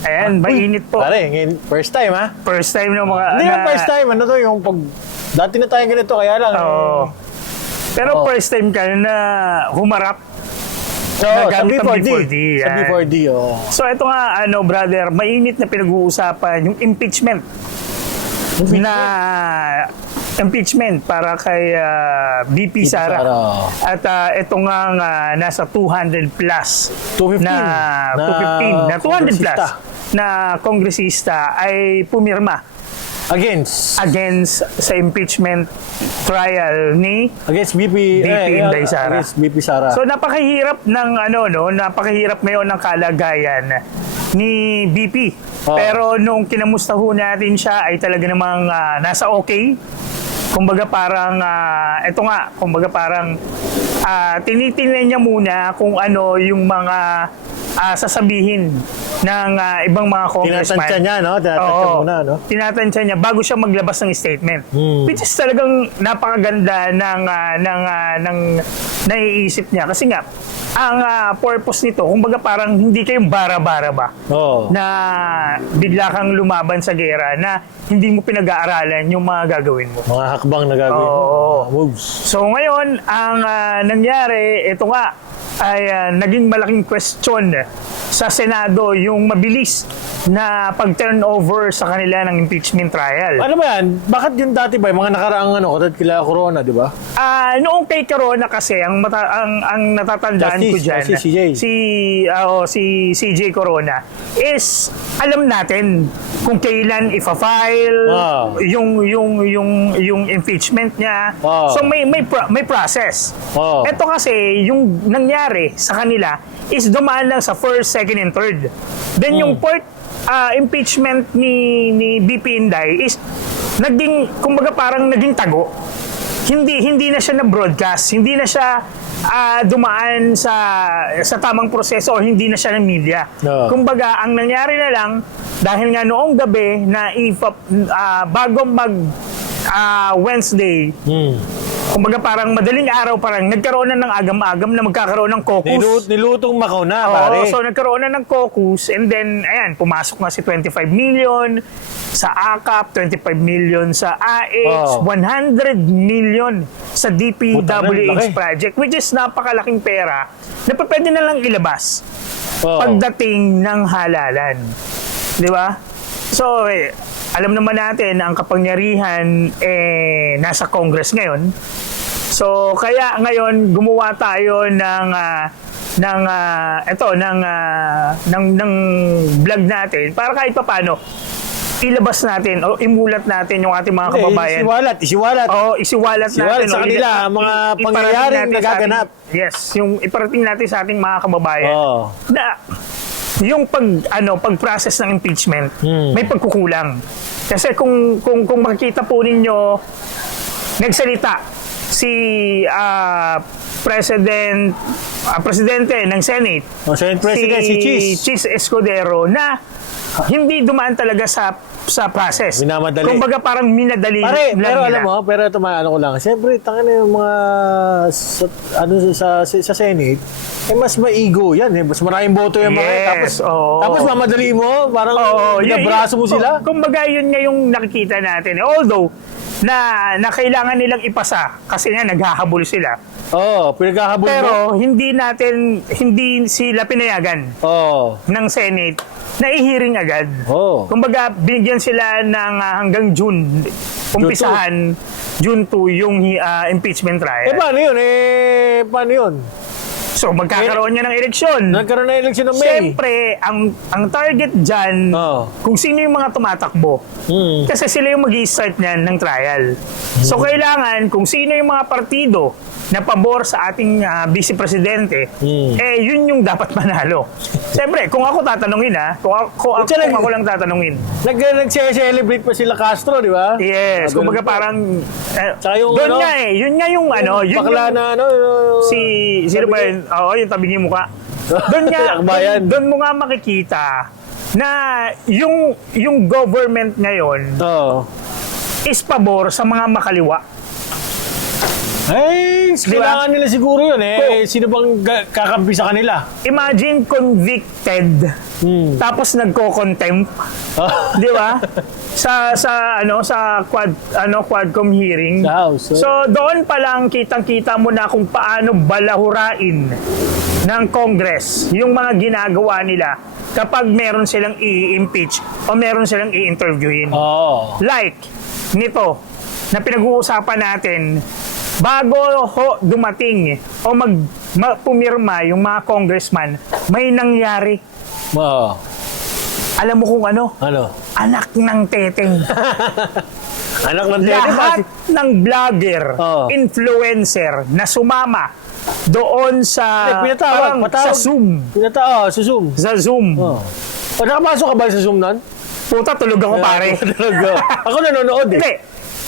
Ayan, mainit po. Pare, ngayon, first time ha? First time ng mga... Hindi na first time, ano to, yung pag... Dati na tayo ganito, kaya lang. Oo. Pero first time ka na humarap Oo, sa gamit ang B4D. B4D, Sa yan. B4D, oo. So ito nga, brother, mainit na pinag-uusapan yung impeachment. Impeachment para kay BP Sara. At ito nga nasa 200 plus 215 na 200 plus na kongresista ay pumirma Against sa impeachment trial ni BP Inday Sara. Against BP Sara. So napakahirap ng napakahirap ngayon ng kalagayan ni BP. Oh. Pero nung kinamusta ho natin siya ay talaga namang nasa okay. Kumbaga parang tinitingnan niya muna kung ano yung mga sasabihin ng ibang mga congressman. Tinatansya niya, no? Tinatansya muna, no? Tinatansya niya bago siya maglabas ng statement. Which is talagang napakaganda ng naiisip niya. Kasi nga, ang purpose nito, kumbaga parang hindi kayong bara-bara ba? Na bigla kang lumaban sa gera na hindi mo pinag-aaralan yung mga gagawin mo. Mga hakbang na gagawin mo. Moves. So ngayon, ang nangyari, ito nga, ay naging malaking question sa Senado yung mabilis na pag-turn over sa kanila ng impeachment trial. Ano ba yan? Bakit yung dati ba? Yung mga nakaraang katulad kila Corona, di ba? Noong kay Corona kasi, ang natatandaan ko dyan, si CJ Corona, is alam natin kung kailan ifa-file yung impeachment niya. So may process. Ito kasi, yung nangyari sa kanila is dumaan lang sa first, second, and third. Then yung fourth impeachment ni BP Inday is kumbaga parang naging tago. Hindi na siya na-broadcast, hindi na siya dumaan sa tamang proseso o hindi na siya ng media. Kumbaga, ang nangyari na lang, dahil nga noong gabi na bago mag Wednesday, kumbaga parang madaling araw parang nagkaroon na ng agam-agam na magkakaroon ng caucus. Nilutong Macau na, pare. So nagkaroon na ng caucus and then, ayan, pumasok na si 25 million sa AKAP, 25 million sa AH, 100 million sa DPWH project, which is napakalaking pera na pwede na lang ilabas pagdating ng halalan. Di ba? So, alam naman natin ang kapangyarihan nasa Congress ngayon. So kaya ngayon gumawa tayo ng vlog natin para kahit papaano ilabas natin o imulat natin yung ating mga kababayan. Isiwalat. Isiwalat natin sa kanila ang mga pangyayaring nagaganap. Yes, yung iparating natin sa ating mga kababayan. Na yung pag-process ng impeachment, may pagkukulang. Kasi kung makikita po ninyo, nagsalita si presidente ng Senate, Senate President si Chis Escudero, na hindi dumaan talaga sa process. Minamadali. Kumbaga parang minadali Pare, lang pero nila. alam mo, pero ito ko lang. Siyempre, tanga na yung mga sa Senate, mas maigo yan. Mas maraming boto yung mga. Tapos mamadali mo, parang binabraso mo sila. Kumbaga yun nga yung nakikita natin. Although, na kailangan nilang ipasa kasi nga naghahabol sila. Pinaghahabol mo. Pero hindi sila pinayagan ng Senate na i-hearing agad. Kumbaga, binigyan sila ng hanggang June. Umpisahan, June 2 yung impeachment trial. Paano yun? So, magkakaroon niya ng eleksyon. Nagkaroon na eleksyon ng May. Siyempre, ang target dyan, kung sino yung mga tumatakbo. Kasi sila yung mag-i-start niyan ng trial. So, kailangan, kung sino yung mga partido na pabor sa ating vice presidente, yun yung dapat manalo. Siyempre, kung ako tatanungin kung ako lang tatanungin. Nag-celebrate pa sila Castro, di ba? Yes, kumbaga parang doon nga yun nga yung bakla na sino ba yun? Yung tabi niya mukha. Doon mo nga makikita na yung government ngayon is pabor sa mga makaliwa. Kailangan nila siguro yun. Sino bang kakampi sa kanila? Imagine convicted Tapos nagko-contempt, 'di ba? Sa Quadcom hearing. Sa House, So doon pa lang kitang-kita mo na kung paano balahurain ng Congress yung mga ginagawa nila kapag meron silang i-impeach o meron silang i-interviewin. Oo. Like nito na pinag-uusapan natin, bago ho dumating o pumirma yung mga congressman, may nangyari. Oo. Alam mo kung ano? Ano? Anak ng teteng. Anak ng tete Lahat kasi. ng vlogger, Oh. influencer na sumama doon sa parang sa Zoom. Sa Zoom. Sa Zoom. Oh. O, nakapasok ka ba sa Zoom nun? Puta, tulog ako pare. Talaga. Ako nanonood eh. Hindi.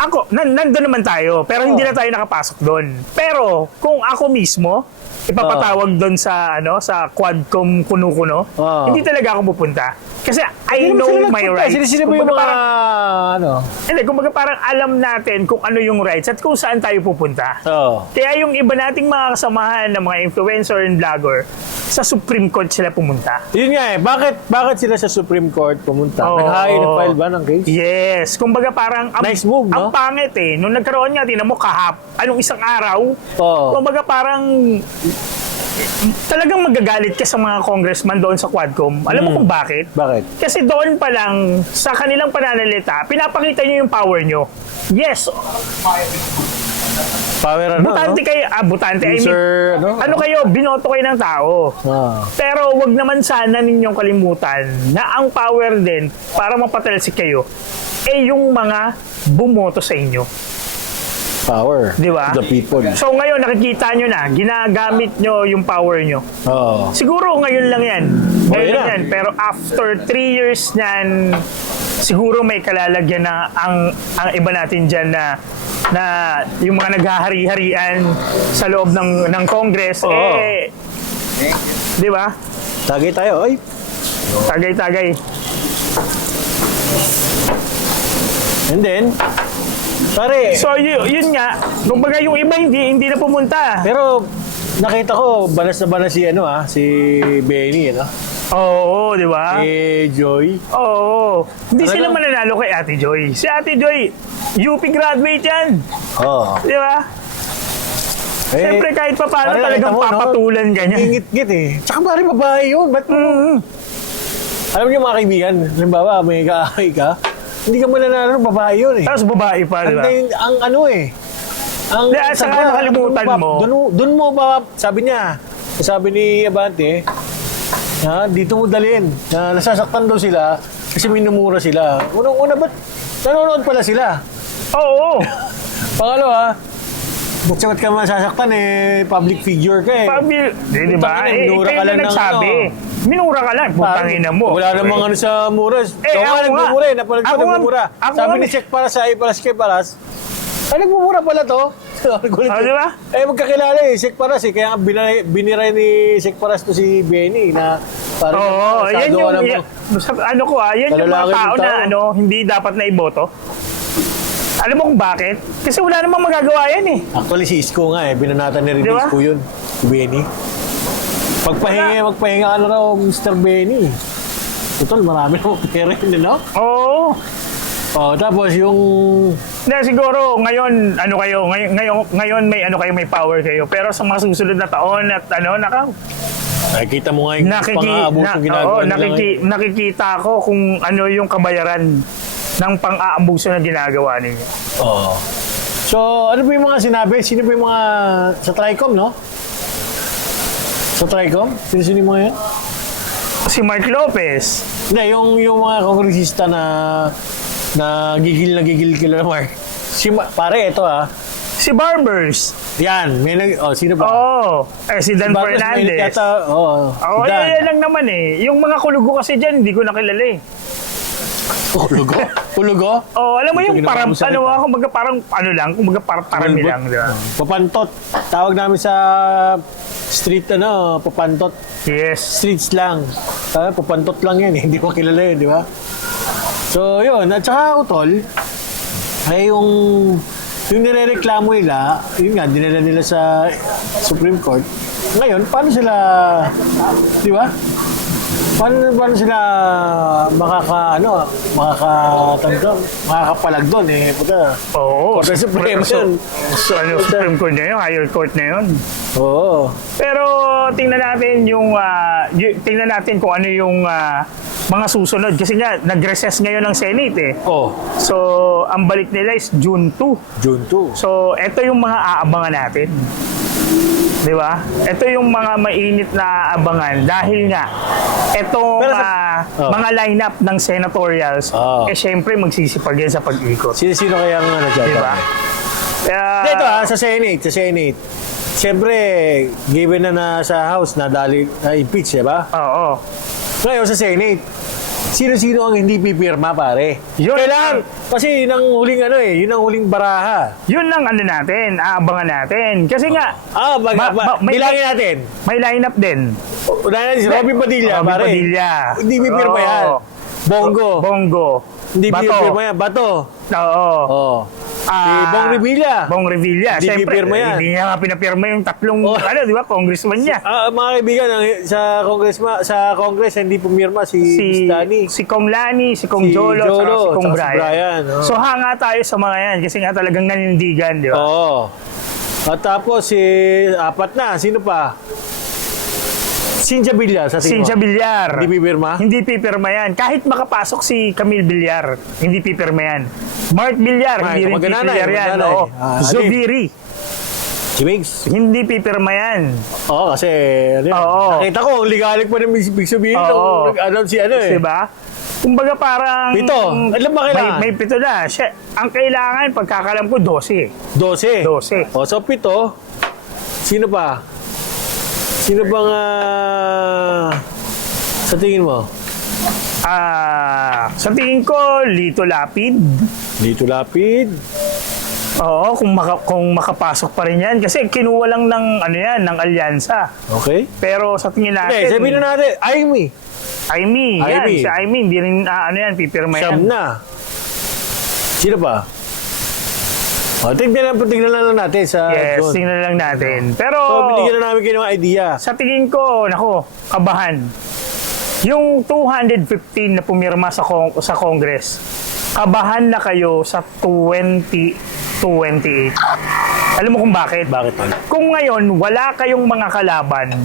Ako, nandun naman tayo, pero hindi na tayo nakapasok doon. Pero, kung ako mismo, ipapatawag doon sa, sa Quadcom kuno-kuno, hindi talaga ako pupunta. Kasi I know my rights. Sino ba yung mga, Hindi, kumbaga parang alam natin kung ano yung rights at kung saan tayo pupunta. Oo. Kaya yung iba nating mga kasamahan ng mga influencer and vlogger, sa Supreme Court sila pumunta. Yun nga eh. Bakit sila sa Supreme Court pumunta? Nag-file ba ng case? Yes. Kumbaga parang Nice move, no? ang pangit eh. Nung nagkaroon nga, tinan mo anong isang araw, kumbaga parang talagang magagalit ka sa mga congressman doon sa Quadcom. Alam mo kung bakit? Bakit? Kasi doon pa lang, sa kanilang pananalita, pinapakita nyo yung power nyo. Yes, Power butante kayo, butante, User, ano kayo, binoto kayo ng tao. Pero wag naman sana ninyong kalimutan na ang power din, para mapatalsik kayo, yung mga bumoto sa inyo. Power. Di ba? The people. So ngayon, nakikita nyo na, ginagamit nyo yung power nyo. Siguro ngayon lang yan. Ngayon lang yan. Pero after 3 years nyan, siguro may kalalagyan na ang iba natin dyan na yung mga naghahari-harian sa loob ng Congress, di ba? Tagay tayo, ay. Tagay-tagay. And then, pare. So yun nga, kumbaga yung iba hindi na pumunta. Pero nakita ko balas na balas si Benny, Oo, di ba? Joy. Oo. Hindi sila mananalo kay Ate Joy. Si Ate Joy, UP graduate yan. Di ba? Siyempre kahit pa paano talagang papatulan ka niya. Ngit-ngit eh. Tsaka pare babae yun. Ba't alam niyo mga kaibigan, halimbawa may kaakay ka, hindi ka mananalo, babae yun eh. Tapos babae pa, di ba? Ang saka nakalimutan mo. Doon mo ba, sabi ni Abante, dito mo dalhin, na nasasaktan daw sila kasi minumura sila. Unang-una, ba't nanonood pala sila? Oo. Pangalawa, ba't ka masasaktan public figure ka eh. Di ba? Minura ka lang ng Minura ka lang, putangin na mo. Wala namang sa mura. Ako nga nagmumura eh, napalag ko nagmumura. Sabi ni Sek Paras sa Sek Paras, nagmumura pala to. Di ba? Magkakilala Sek Paras kaya biniray ni Sek Paras to si Benny na parang yan yung yan yung mga tao na hindi dapat na iboto. Alam mo kung bakit? Kasi wala namang magagawa yan eh. Actually si Isko nga binanatan ni Rin Isko yun, si Benny. Magpahinga ka na raw, Mr. Benny. Total, marami na pera yun, Oo. Tapos yung... Siguro, ngayon, ngayon may power kayo. Pero sa mga susunod na taon at nakikita mo nga yung pang-aabusong ginagawa nila ngayon. Nakikita ko kung ano yung kabayaran ng pang-aabuso na ginagawa ninyo. So, ano ba yung mga sinabi? Sino ba yung mga... Sa Tricom, no? Sa Tricom? Sino yung mga yan? Si Mark Lopez. Hindi, yung mga kongresista na gigil kila Mark. Pare, ito Si Barbers. Yan, sino ba? Si Dan Fernandez. Yan lang naman eh. Yung mga kulugo kasi dyan, hindi ko nakilala eh. Kulugo? Alam mo yung parang, kumbaga parami lang, di ba? Papantot. Tawag namin sa street, papantot. Yes. Streets lang. Papantot lang yan, hindi ko kilala yun, di ba? So, yun. At saka, utol, ay yung nirereklamo nila, yun nga, dinala nila sa Supreme Court. Ngayon, paano sila, di ba? Paano sila makakapalag doon eh? Puta. Oo. Korte Suprema yun. Supreme Court na yun, higher court na yun. Oo. Pero tingnan natin tingnan natin kung ano yung mga susunod. Kasi nga, nag-recess ngayon ng Senate eh. Oh, So, ang balik nila is June 2. June 2. So, ito yung mga aabangan natin. Di ba? Ito yung mga mainit na aabangan dahil nga itong Pero mga lineup ng senatorials syempre magsisipag yan sa pag-ikot. Sino kaya ang dyan? Di ba? Dito sa Senate. Siyempre, given na sa House na impeach, di ba? Oo. Ngayon sa Senate, sino-sino ang hindi pipirma, pare? Yun Kailangan, kasi yun ang huling yun ang huling baraha. Yun lang natin, aabangan natin. Kasi nga, bilangin natin. may lineup din. Unahin natin si Robby Padilla, Robby pare. Padilla. Hindi pipirma Oo. yan. Bongo. Hindi Bato. pipirma yan. Bato. Oo. Oh. Si Bong Revilla. Bong Revilla. Hindi Siyempre, pipirma yan. hindi niya nga pinapirma yung tatlong, di ba, congressman niya. Mga kaibigan, sa Congress, hindi pumirma si Stani. Si Kong Lani, si Kong Jolo, Jolo, si Kong tsaka si Brian. Brian, oh. So hanga tayo sa mga yan kasi nga talagang nanindigan, di ba? Oo. At tapos, apat na. Sino pa? Cynthia Villar sa tingin mo? Cynthia Villar. Hindi pipirma? Hindi pipirma yan. Kahit makapasok si Camille Villar, hindi pipirma yan. Mark Villar, hindi rin pipirma yan. Oo. Zubiri, Si Migs? hindi pipirma yan. Oo, kasi nakita ko, ligalik pa ng Big sabihin. Oo. Nag-announce si Diba? Kumbaga parang... Pito. Alam ba kailangan? May pito na. Ang kailangan, pagkakalam ko, 12. 12. O, so pito. Sino pa? Sino bang sa tingin mo? Sa tingin ko, Lito Lapid. Lito Lapid. Oo, kung makapasok pa rin yan. Kasi kinuha lang ng alyansa. Okay. Pero sa tingin natin... Hindi, sabihin na natin, Aimee. Yan. Si Aimee, hindi rin, pipirma yan. Siyam na. Sino pa? O, tingnan lang natin sa Yes, John. tingnan lang natin. Pero... So, binigyan na namin kayo ng idea. Sa tingin ko, kabahan. Yung 215 na pumirma sa Congress, kabahan na kayo sa 2028. Alam mo kung bakit? Bakit man? Kung ngayon, wala kayong mga kalaban,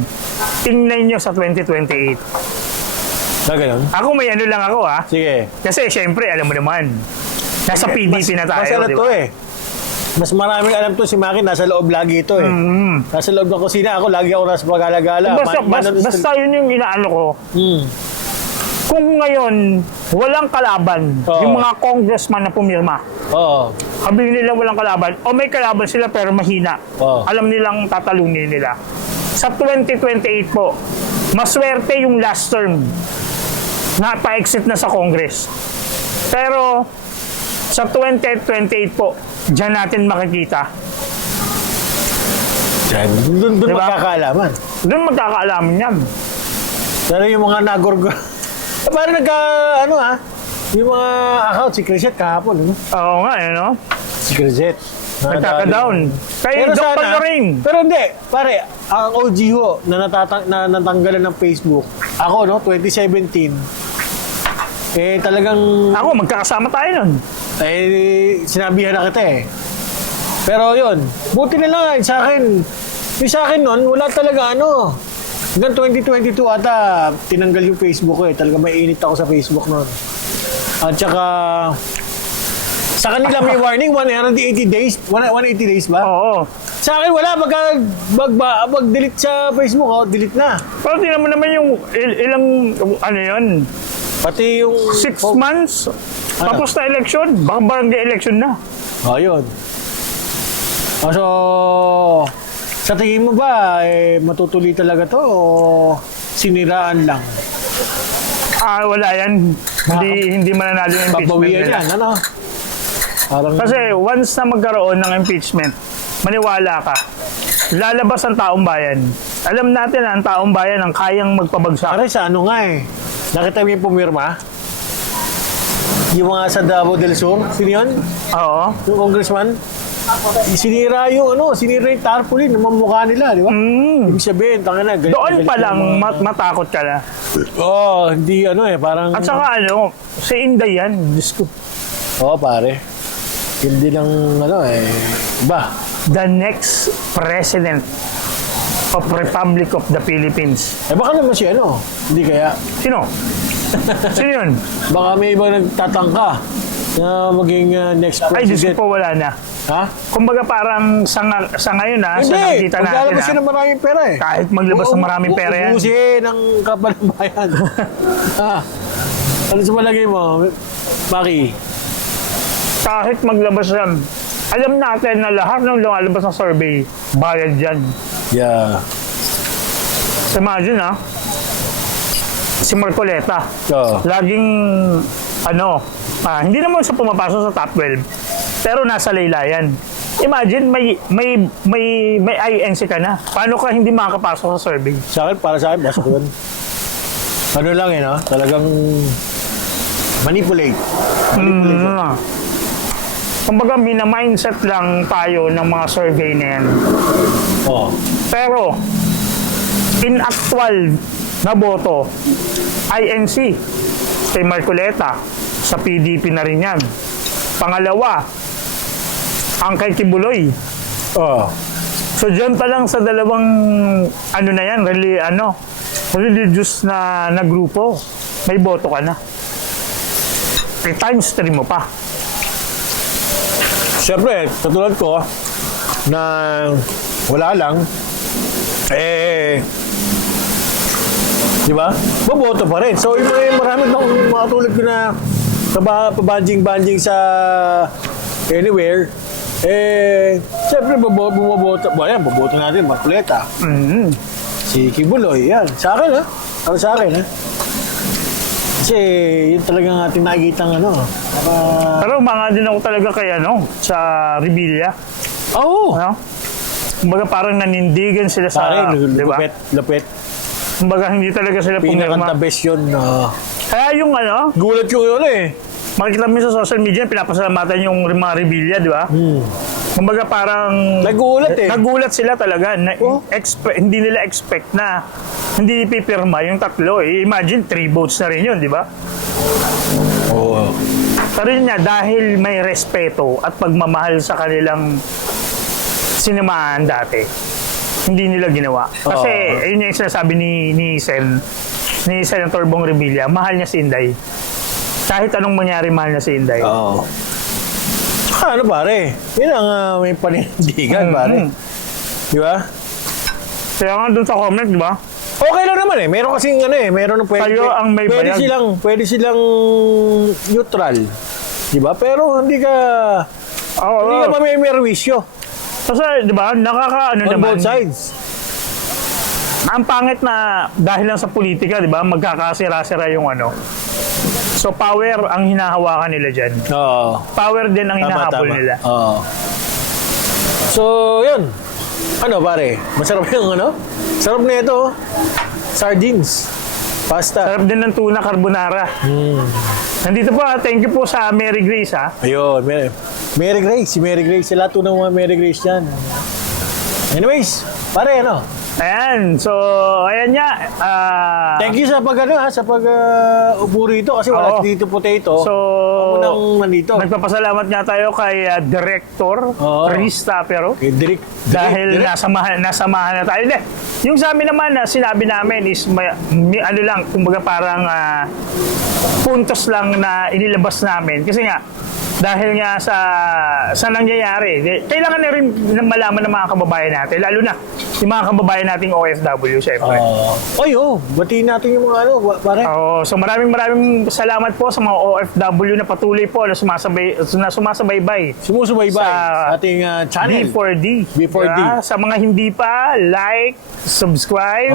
tingnan nyo sa 2028. Ganun? Ako may lang ako Sige. Kasi syempre, alam mo naman, nasa PDP na tayo, Mas di ba? Mas maraming alam to si Maki, nasa loob lagi ito eh. Nasa loob ng kusina ako, lagi ako nasa pag-alagala. Basta yun yung inaano ko. Kung ngayon, walang kalaban, yung mga congressman na pumirma, sabihin nila walang kalaban, o may kalaban sila pero mahina. Alam nilang tatalunin nila. Sa 2028 po, maswerte yung last term na pa-exit na sa Congress. Pero sa 2028 po, diyan natin makikita. Doon Diba? magkakaalaman. Doon magkakaalaman yan. Pero yung mga nagorgo... Parang yung mga account, si Crisette kahapon. Oo nga, no? Si Crisette. Nagkaka-down. Kaya Dr. Lorraine. Pero hindi, pare, ang OG ho na natanggalan ng Facebook, ako, 2017, talagang... Ako, magkakasama tayo nun. Sinabihan na kita eh. Pero yun, buti na lang sa akin. Yung sa akin nun, wala talaga hanggang 2022 ata, tinanggal yung Facebook ko eh. Talaga mainit ako sa Facebook nun. At saka, sa kanila may warning, 180 days. 180 days ba? Oo. Sa akin wala, mag-delete sa Facebook, delete na. Pero tingnan mo naman yung ilang, yun, Pati yung... 6 months, tapos na election, baka barangay election na. Yun. So, sa tingin mo ba, matutuloy talaga to o siniraan lang? Wala yan. Hindi mananalo yung impeachment Babawian nila. yan, Parang, Kasi once na magkaroon ng impeachment, maniwala ka, lalabas ang taong bayan. Alam natin na ang taong bayan ang kayang magpabagsak. pare sa nakita mo yung pumirma? Yung mga sa Davao del Sur, sino yun? Oo. Yung congressman? Sinira yung tarpaulin ng mukha nila, di ba? Ibig sabihin, tanga na. Doon pa lang matakot ka na. Hindi parang... At saka si Inday yan, Diyos ko. Pare. Hindi lang, iba. The next president of Republic of the Philippines. Baka naman si hindi kaya. Sino? Sino yun? Baka may iba nagtatangka na maging next Ay, Diyos president. ko po, wala na. Ha? Kumbaga parang sa ngayon sa nakikita natin maglalabas siya ng maraming pera eh. kahit maglabas ng maraming pera yan. Ubusin ng kapal ng bayan. Ano sa palagay mo, Maki? Kahit maglabas yan, alam natin na lahat ng lumalabas ng survey, bayad yan. Yeah. So imagine si Marcoleta, laging hindi naman siya pumapasok sa top 12, pero nasa laylayan. Imagine, may INC ka na. Paano ka hindi makakapasok sa survey? Para sa akin, pasok yun. Talagang manipulate. Kumbaga, mina-mindset lang tayo ng mga survey na yan. Pero, in actual na boto, INC, kay Marcoleta, sa PDP na rin yan. Pangalawa, ang kay Kibuloy. So, dyan pa lang sa dalawang, religious na grupo, may boto ka na. Times 3 mo pa. Siyempre, katulad ko, na wala lang, di ba? Boboto pa rin. So, marami akong mga tulad ko na pabanjing-banjing sa anywhere, siyempre, bumoboto. Boboto natin, Marcoleta. Si Kibuloy, yan. Sa akin, Para sa akin, Kasi, yun talagang ating nakikitang Pero mga din ako talaga kay sa Revilla. Kumbaga parang nanindigan sila sa, di ba? Lapit. Kumbaga hindi talaga sila pumirma. Pinakanta-best yun. Kaya yung Gulat ko yun makikita mo sa social media, pinapasalamatan yung mga Revilla, di ba? Kumbaga parang... Nagulat sila talaga. Hindi nila expect na hindi pipirma yung tatlo. Imagine, 3 votes na rin yun, di ba? Pero yun nga, dahil may respeto at pagmamahal sa kanilang sinamahan dati, hindi nila ginawa. Kasi, yun yung sinasabi ni Senator Bong Revilla, mahal niya si Inday. Kahit anong mangyari, mahal niya si Inday. Pare? Yun ang may panindigan, pare. Di ba? Kaya nga dun sa comment, di ba? Okay lang naman Meron kasing meron na Kayo ang may bayag. Pwede silang neutral. Di ba? Pero hindi ka mamimerwisyo. Kasi, di ba, On naman. both sides. Ang pangit na dahil lang sa politika, di ba, magkakasira-sira yung So, power ang hinahawakan nila dyan. Power din ang hinahabol nila. So, yun. Pare? Masarap yung Sarap na ito. Sardines. Pasta. Sarap din ng tuna carbonara. Nandito po, thank you po sa Mary Grace, Ayun, Mary Grace. Si Mary Grace. Sila ito ng mga Mary Grace dyan. Anyways, pare, Ayan, so, ayan nga. Thank you sa upo rito kasi wala dito potato. So, ako nang nandito. Nagpapasalamat nga tayo kay Director Chris Tapero. Okay, dahil nasamahan na tayo. Hindi, yung sa amin naman, sinabi namin is, kumbaga parang puntos lang na inilabas namin. Kasi nga, dahil nga sa nangyayari, kailangan na rin malaman ng mga kababayan natin, lalo na yung mga kababayan nating OFW, syempre. Batiin natin yung mga pare. So maraming salamat po sa mga OFW na patuloy po na sumasabaybay sa ating channel. B4D. B4D. Sa mga hindi pa, like, subscribe.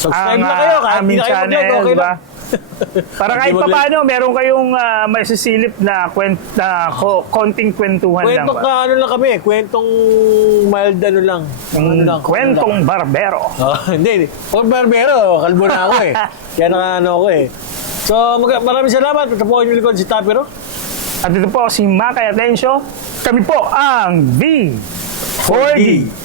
Subscribe na kayo kahit hindi kayo mag-like, okay lang. Para kahit pa paano, meron kayong masisilip na konting kwentuhan lang. Lang kami, kwentong mild lang. Kwentong barbero. Hindi. Pag barbero, kalbo na ako Kaya ako So, maraming salamat. Ito po yung likod si Tapero. At ito po si Makay Atencio. Kami po ang V4D.